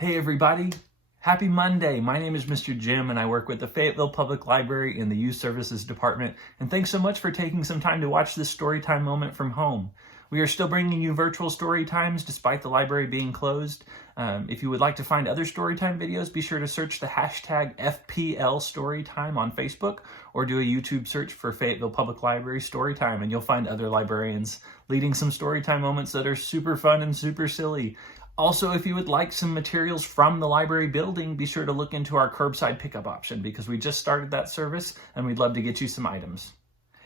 Hey everybody, happy Monday. My name is Mr. Jim and I work with the Fayetteville Public Library in the Youth Services Department. And thanks so much for taking some time to watch this storytime moment from home. We are still bringing you virtual story times despite the library being closed. If you would like to find other storytime videos, be sure to search the hashtag FPL Storytime on Facebook or do a YouTube search for Fayetteville Public Library Storytime and you'll find other librarians leading some storytime moments that are super fun and super silly. Also, if you would like some materials from the library building, be sure to look into our curbside pickup option because we just started that service and we'd love to get you some items.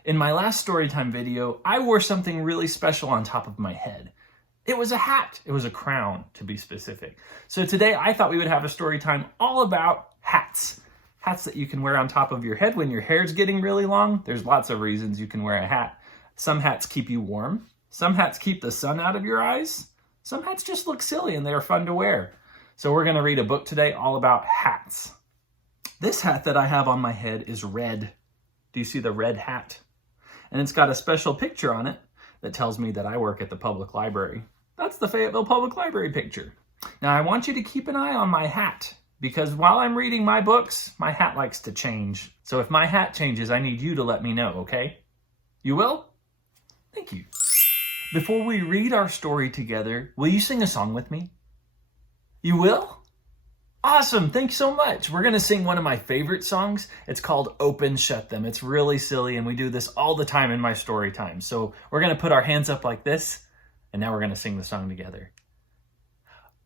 In my last storytime video, I wore something really special on top of my head. It was a hat. It was a crown, to be specific. So today I thought we would have a story time all about hats. Hats that you can wear on top of your head when your hair's getting really long. There's lots of reasons you can wear a hat. Some hats keep you warm. Some hats keep the sun out of your eyes. Some hats just look silly and they are fun to wear. So we're going to read a book today all about hats. This hat that I have on my head is red. Do you see the red hat? And it's got a special picture on it that tells me that I work at the public library. That's the Fayetteville Public Library picture. Now I want you to keep an eye on my hat because while I'm reading my books, my hat likes to change. So if my hat changes, I need you to let me know, okay? You will? Thank you. Before we read our story together, will you sing a song with me? You will? Awesome, thanks so much. We're gonna sing one of my favorite songs. It's called Open Shut Them. It's really silly and we do this all the time in my story time. So we're gonna put our hands up like this and now we're gonna sing the song together.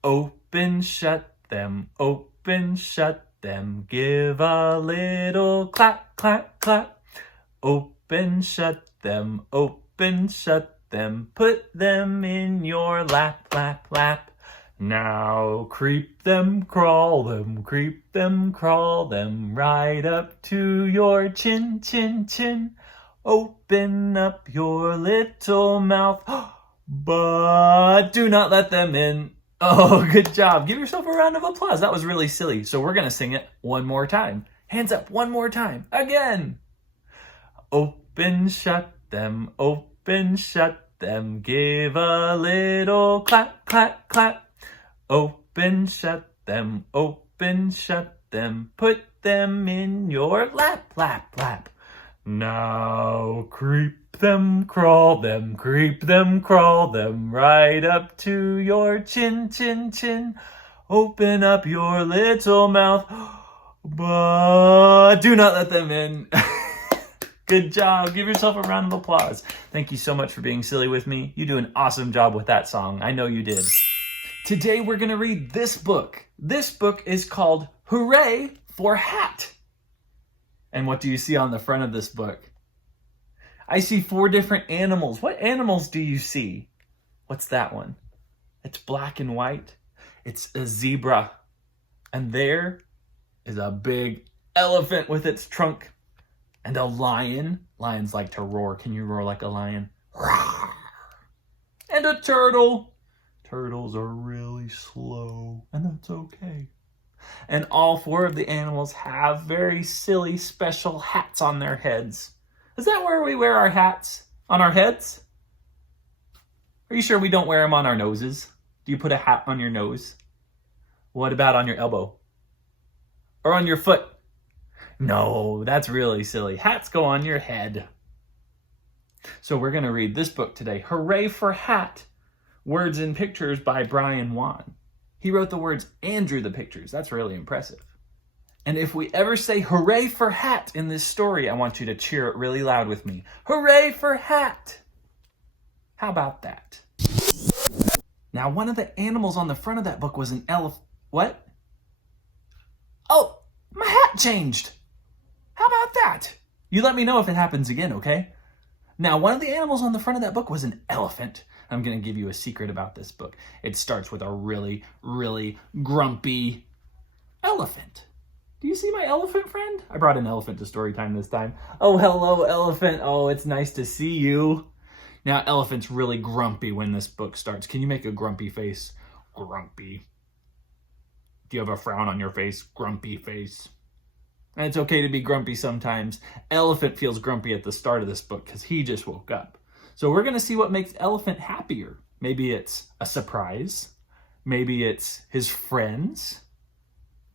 Open, shut them, give a little clap, clap, clap. Open, shut them, put them in your lap, lap, lap. Now creep them, crawl them, right up to your chin, chin, chin. Open up your little mouth, but do not let them in. Oh, good job. Give yourself a round of applause. That was really silly. So we're going to sing it one more time. Hands up one more time. Again. Open, shut them, give a little clap, clap, clap. Open, shut them, put them in your lap, lap, lap. Now creep them, crawl them, right up to your chin, chin, chin. Open up your little mouth, but do not let them in. Good job. Give yourself a round of applause. Thank you so much for being silly with me. You do an awesome job with that song. I know you did. Today we're going to read this book. This book is called Hooray for Hat. And what do you see on the front of this book? I see 4 different animals. What animals do you see? What's that one? It's black and white. It's a zebra. And there is a big elephant with its trunk. And a lion. Lions like to roar. Can you roar like a lion? And a turtle. Turtles are really slow, and that's okay. And all 4 of the animals have very silly special hats on their heads. Is that where we wear our hats? On our heads? Are you sure we don't wear them on our noses? Do you put a hat on your nose? What about on your elbow? Or on your foot? No, that's really silly. Hats go on your head. So we're going to read this book today, Hooray for Hat, Words and Pictures by Brian Wan. He wrote the words and drew the pictures. That's really impressive. And if we ever say hooray for hat in this story, I want you to cheer it really loud with me. Hooray for hat! How about that? Now, one of the animals on the front of that book was an elephant. What? Oh, my hat changed. How about that? You let me know if it happens again, okay? Now, one of the animals on the front of that book was an elephant. I'm going to give you a secret about this book. It starts with a really, really grumpy elephant. Do you see my elephant friend? I brought an elephant to story time this time. Oh, hello, elephant. Oh, it's nice to see you. Now, elephant's really grumpy when this book starts. Can you make a grumpy face? Grumpy. Do you have a frown on your face? Grumpy face. And it's okay to be grumpy sometimes. Elephant feels grumpy at the start of this book because he just woke up. So we're going to see what makes Elephant happier. Maybe it's a surprise. Maybe it's his friends.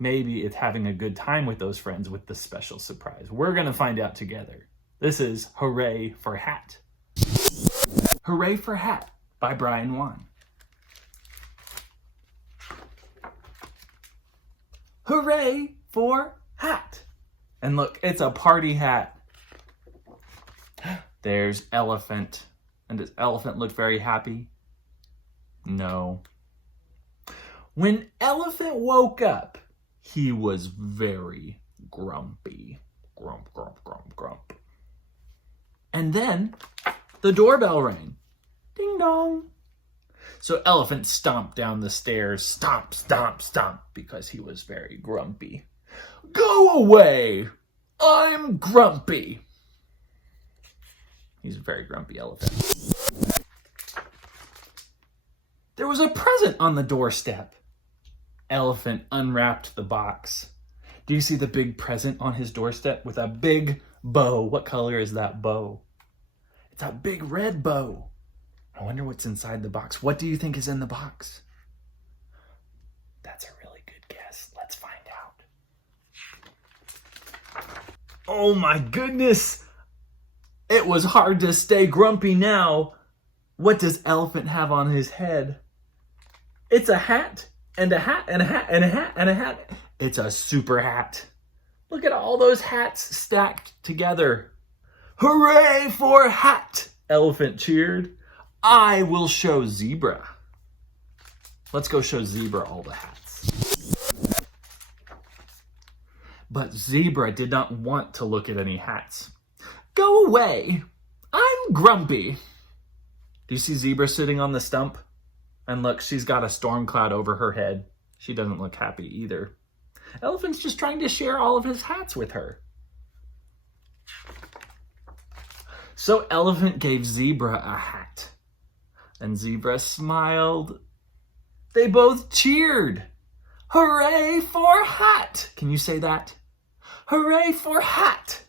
Maybe it's having a good time with those friends with the special surprise. We're going to find out together. This is Hooray for Hat. Hooray for Hat by Brian Wan. Hooray for hat. And look, it's a party hat. There's Elephant. And does Elephant look very happy? No. When Elephant woke up, he was very grumpy. Grump, grump, grump, grump. And then the doorbell rang. Ding dong. So Elephant stomped down the stairs. Stomp, stomp, stomp, because he was very grumpy. Go away! I'm grumpy. He's a very grumpy elephant. There was a present on the doorstep. Elephant unwrapped the box. Do you see the big present on his doorstep with a big bow? What color is that bow? It's a big red bow. I wonder what's inside the box. What do you think is in the box? That's a really good guess. Let's find out. Oh my goodness! It was hard to stay grumpy now. What does Elephant have on his head? It's a hat, and a hat, and a hat, and a hat, and a hat. It's a super hat. Look at all those hats stacked together. Hooray for hat! Elephant cheered. I will show Zebra. Let's go show Zebra all the hats. But Zebra did not want to look at any hats. Go away. I'm grumpy. Do you see Zebra sitting on the stump? And look, she's got a storm cloud over her head. She doesn't look happy either. Elephant's just trying to share all of his hats with her. So Elephant gave Zebra a hat. And Zebra smiled. They both cheered. Hooray for hat! Can you say that? Hooray for hat!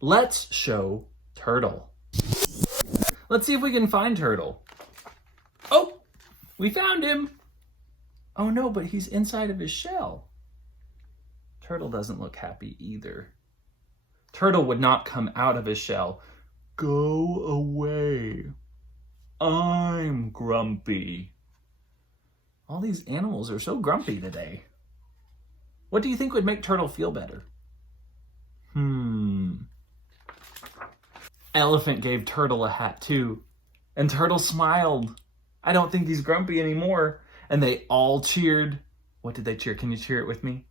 Let's show Turtle. Let's see if we can find Turtle. Oh, we found him. Oh no, but he's inside of his shell. Turtle doesn't look happy either. Turtle would not come out of his shell. Go away. I'm grumpy. All these animals are so grumpy today. What do you think would make Turtle feel better? Elephant gave Turtle a hat too, and Turtle smiled. I don't think he's grumpy anymore. And they all cheered. What did they cheer? Can you cheer it with me?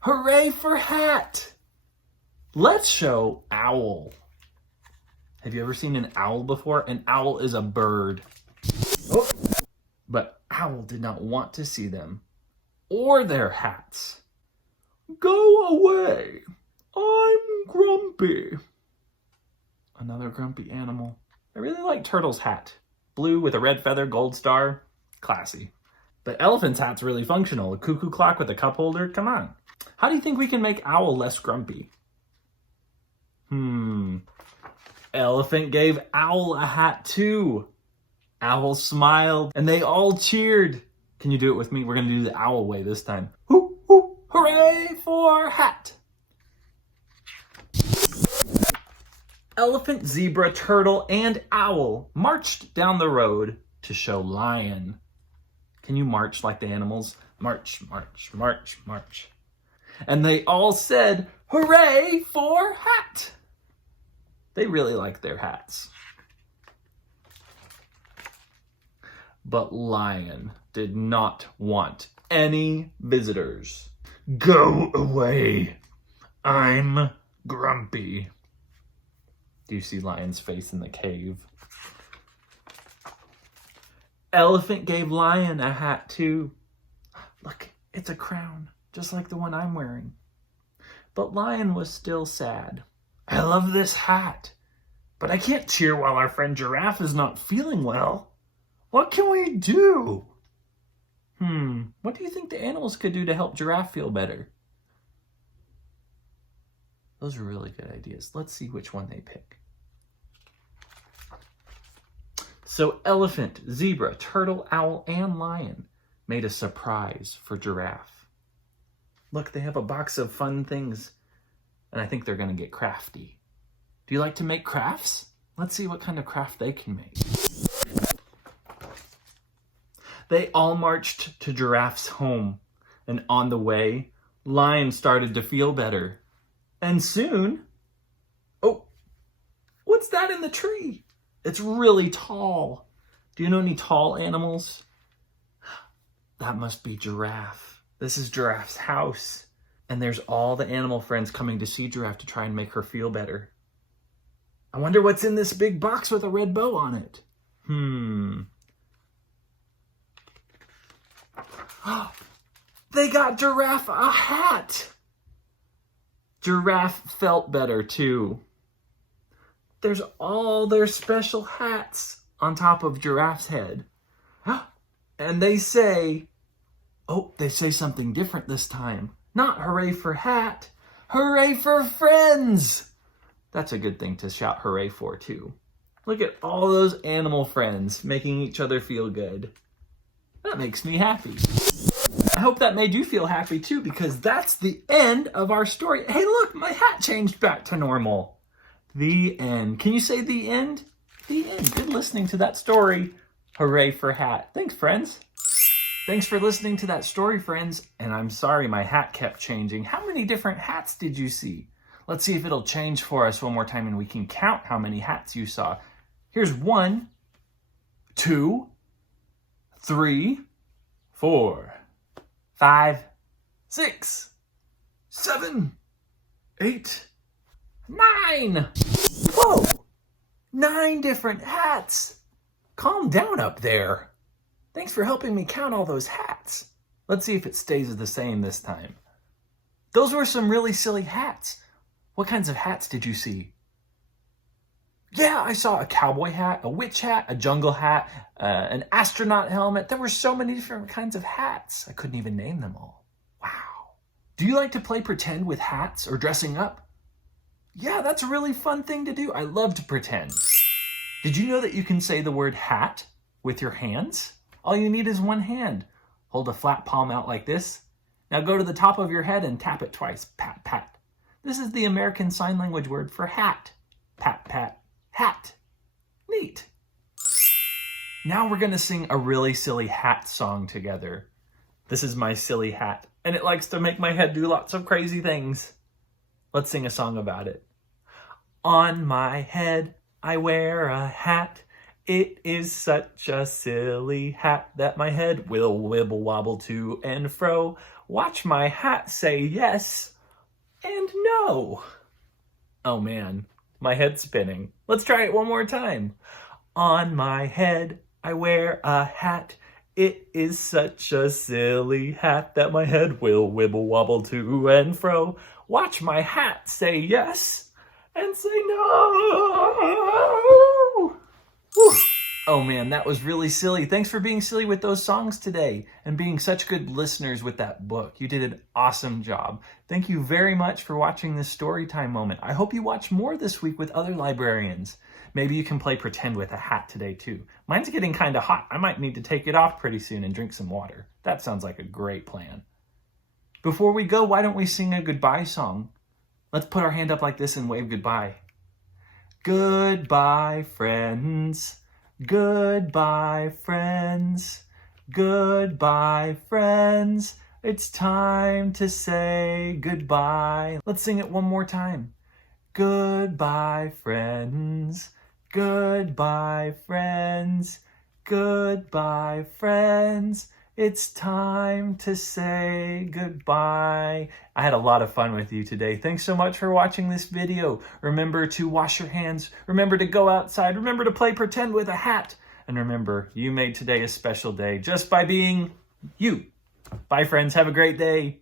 Hooray for hat! Let's show Owl. Have you ever seen an owl before? An owl is a bird. Oh, but Owl did not want to see them or their hats. Go away. I'm grumpy. Another grumpy animal. I really like Turtle's hat. Blue with a red feather, gold star. Classy. But Elephant's hat's really functional. A cuckoo clock with a cup holder. Come on. How do you think we can make Owl less grumpy? Elephant gave Owl a hat too. Owl smiled and they all cheered. Can you do it with me? We're going to do the owl way this time. Hoo, hoo, hooray for hat. Elephant, Zebra, Turtle, and Owl marched down the road to show Lion. Can you march like the animals? March, march, march, march. And they all said, hooray for hat. They really like their hats. But Lion did not want any visitors. Go away. I'm grumpy. Do you see Lion's face in the cave? Elephant gave Lion a hat too. Look, it's a crown, just like the one I'm wearing. But Lion was still sad. I love this hat, but I can't cheer while our friend Giraffe is not feeling well. What can we do? What do you think the animals could do to help Giraffe feel better? Those are really good ideas. Let's see which one they pick. So Elephant, Zebra, Turtle, Owl, and Lion made a surprise for Giraffe. Look, they have a box of fun things, and I think they're going to get crafty. Do you like to make crafts? Let's see what kind of craft they can make. They all marched to Giraffe's home, and on the way, Lion started to feel better. And soon, oh, what's that in the tree? It's really tall. Do you know any tall animals? That must be Giraffe. This is Giraffe's house. And there's all the animal friends coming to see Giraffe to try and make her feel better. I wonder what's in this big box with a red bow on it. They got Giraffe a hat. Giraffe felt better too. There's all their special hats on top of Giraffe's head. And they say something different this time. Not hooray for hat, hooray for friends. That's a good thing to shout hooray for too. Look at all those animal friends making each other feel good. That makes me happy. I hope that made you feel happy too, because that's the end of our story. Hey, look, my hat changed back to normal. The end. Can you say the end? The end. Good listening to that story. Hooray for hat. Thanks, friends. Thanks for listening to that story, friends. And I'm sorry my hat kept changing. How many different hats did you see? Let's see if it'll change for us one more time and we can count how many hats you saw. Here's 1, 2, 3, 4, 5, 6, 7, 8, 9. Whoa! 9 different hats. Calm down up there. Thanks for helping me count all those hats. Let's see if it stays the same this time. Those were some really silly hats. What kinds of hats did you see? Yeah, I saw a cowboy hat, a witch hat, a jungle hat, an astronaut helmet. There were so many different kinds of hats. I couldn't even name them all. Wow. Do you like to play pretend with hats or dressing up? Yeah, that's a really fun thing to do. I love to pretend. Did you know that you can say the word hat with your hands? All you need is one hand. Hold a flat palm out like this. Now go to the top of your head and tap it twice. Pat, pat. This is the American Sign Language word for hat. Pat, pat, hat. Neat. Now we're going to sing a really silly hat song together. This is my silly hat, and it likes to make my head do lots of crazy things. Let's sing a song about it. On my head, I wear a hat. It is such a silly hat that my head will wibble wobble to and fro. Watch my hat say yes and no. Oh man, my head's spinning. Let's try it one more time. On my head, I wear a hat. It is such a silly hat that my head will wibble wobble to and fro. Watch my hat say yes and say no. Whew. Oh man, that was really silly. Thanks for being silly with those songs today and being such good listeners with that book. You did an awesome job. Thank you very much for watching this story time moment. I hope you watch more this week with other librarians. Maybe you can play pretend with a hat today too. Mine's getting kind of hot. I might need to take it off pretty soon and drink some water. That sounds like a great plan. Before we go, why don't we sing a goodbye song? Let's put our hand up like this and wave goodbye. Goodbye, friends. Goodbye, friends. Goodbye, friends. It's time to say goodbye. Let's sing it one more time. Goodbye, friends. Goodbye, friends. Goodbye, friends. It's time to say goodbye. I had a lot of fun with you today. Thanks so much for watching this video. Remember to wash your hands. Remember to go outside. Remember to play pretend with a hat. And remember, you made today a special day just by being you. Bye, friends. Have a great day.